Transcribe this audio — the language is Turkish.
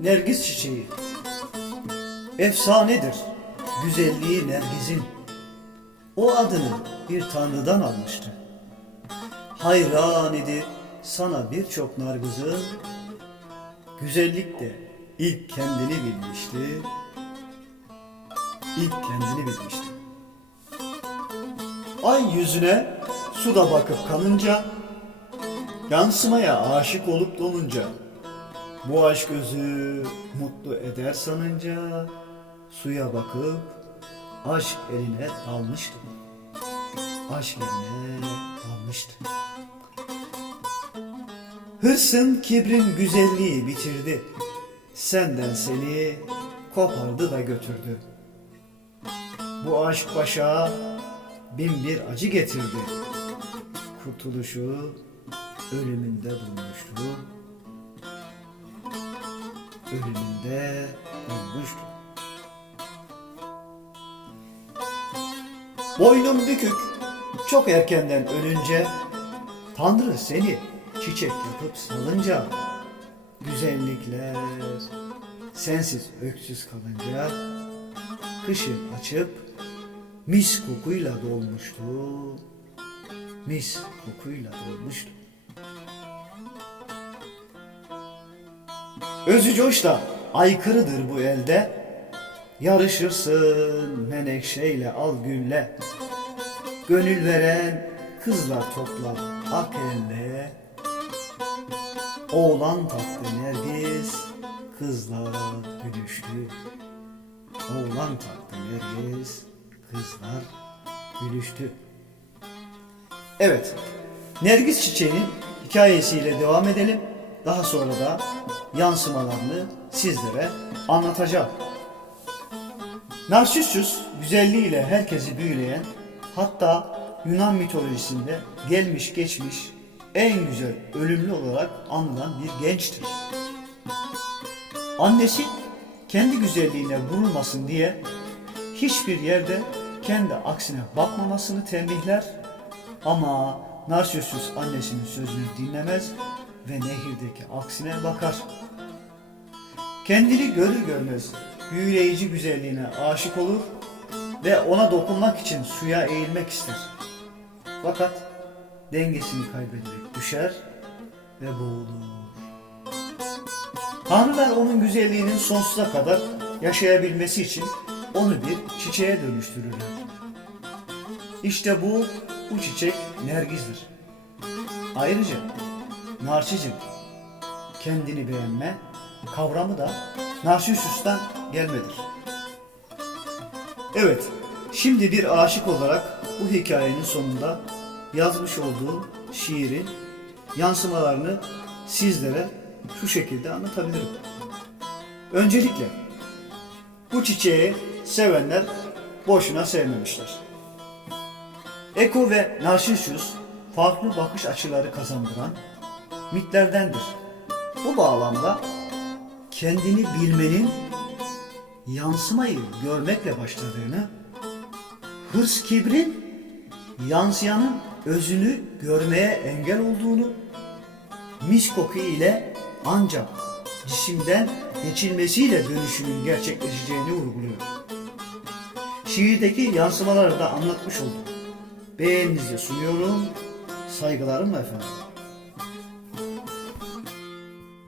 Nergis çiçeği. Efsanedir güzelliği Nergiz'in O adını bir tanrıdan almıştı. Hayran idi sana birçok nargızın Güzellikte ilk kendini bilmişti. İlk kendini bilmişti. Ay yüzüne suda bakıp kalınca Yansımaya aşık olup dolunca Bu aşk gözü mutlu eder sanınca Suya bakıp aşk eline dalmıştı. Aşk eline dalmıştı. Hırsın kibrin güzelliği bitirdi. Senden seni kopardı da götürdü. Bu aşk başa bin bir acı getirdi. Kurtuluşu ölümünde bulmuştu Ölümünde bulmuştu Boynum bükük çok erkenden ölünce Tanrı seni çiçek yapıp salınca Güzellikler sensiz öksüz kalınca Kışın açıp mis kokuyla dolmuştu. Mis kokuyla dolmuştu Özü coş da aykırıdır bu elde. Yarışırsın menekşeyle al gülle Gönül veren kızlar toplar ak elde. Oğlan taktı nergis kızlar gülüştü. Oğlan taktı nergis kızlar gülüştü. Evet Nergis çiçeğinin hikayesiyle devam edelim. Daha sonra da yansımalarını sizlere anlatacağım Narsissus güzelliğiyle herkesi büyüleyen hatta Yunan mitolojisinde gelmiş geçmiş en güzel ölümlü olarak anılan bir gençtir. Annesi kendi güzelliğine vurulmasın diye hiçbir yerde kendi aksine bakmamasını tembihler ama Narsissus annesinin sözünü dinlemez ve nehirdeki aksine bakar. Kendini görür görmez büyüleyici güzelliğine aşık olur ve ona dokunmak için suya eğilmek ister. Fakat dengesini kaybederek düşer ve boğulur. Tanrılar onun güzelliğinin sonsuza kadar yaşayabilmesi için onu bir çiçeğe dönüştürürler. İşte bu, bu çiçek nergizdir. Ayrıca narçicim, kendini beğenme kavramı da Narsissus'tan gelmedir. Evet, şimdi bir aşık olarak bu hikayenin sonunda yazmış olduğum şiirin yansımalarını sizlere şu şekilde anlatabilirim. Öncelikle bu çiçeği sevenler boşuna sevmemişler. Eko ve Narsissus farklı bakış açıları kazandıran mitlerdendir. Bu bağlamda kendini bilmenin yansımayı görmekle başladığını, hırs kibrin yansıyanın özünü görmeye engel olduğunu, mis koku ile ancak cisimden geçilmesiyle dönüşümün gerçekleşeceğini vurguluyor. Şiirdeki yansımaları da anlatmış oldum. Beğeninize sunuyorum. Saygılarımla efendim.